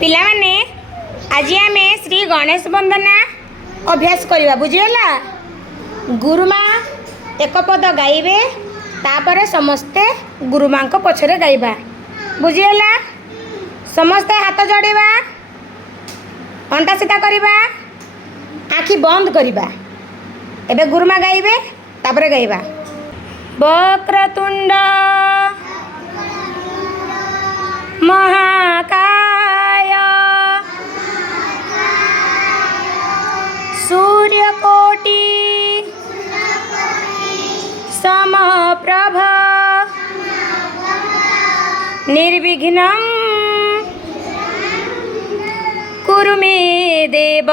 पिलामाने आज आम श्री गणेश वंदना अभ्यास करवा बुझीगला। गुरुमा एक पद गाइबे तापर समस्ते गुरुमा पछरे गाइबा बुझीगला। समस्ते हाथ जोड़वा, अंटा सीधा करवा, आखि बंद करवा। एबे गुरुमा गाइबे तापर गाइबा वक्रतुंड महाकाय सूर्यकोटि समप्रभ निर्विघ्नं कुरु मे देव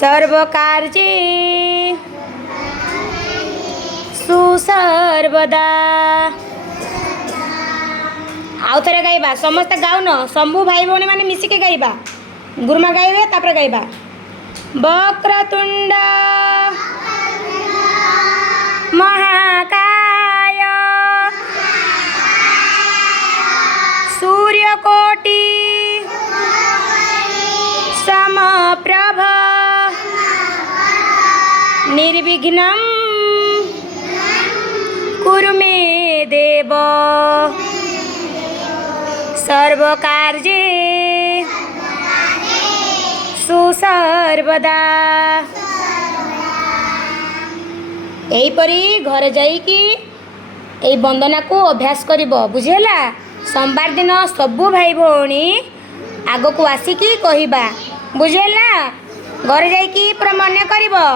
सर्वकार्ये सुसर्वदा। आउ थे गाइबा समस्ते गाउन शंभु भाई भौणी मैंने मिसिके गाइबा। गुरुमा गाइबे तापर गाइबा वक्रतुंड महाकाय सूर्यकोटि समप्रभ निर्विघ्नं कुरु मे देव सर्वकार्ये सुसर्वदा। एहीपरी घर जाइकी एई वंदना को अभ्यास करिबो बुझेला। सोमवार दिन सबु भाई भौणी आगो को आसिकी कहिबा बुझेला। घर जाइकी पूरा मन करिबो।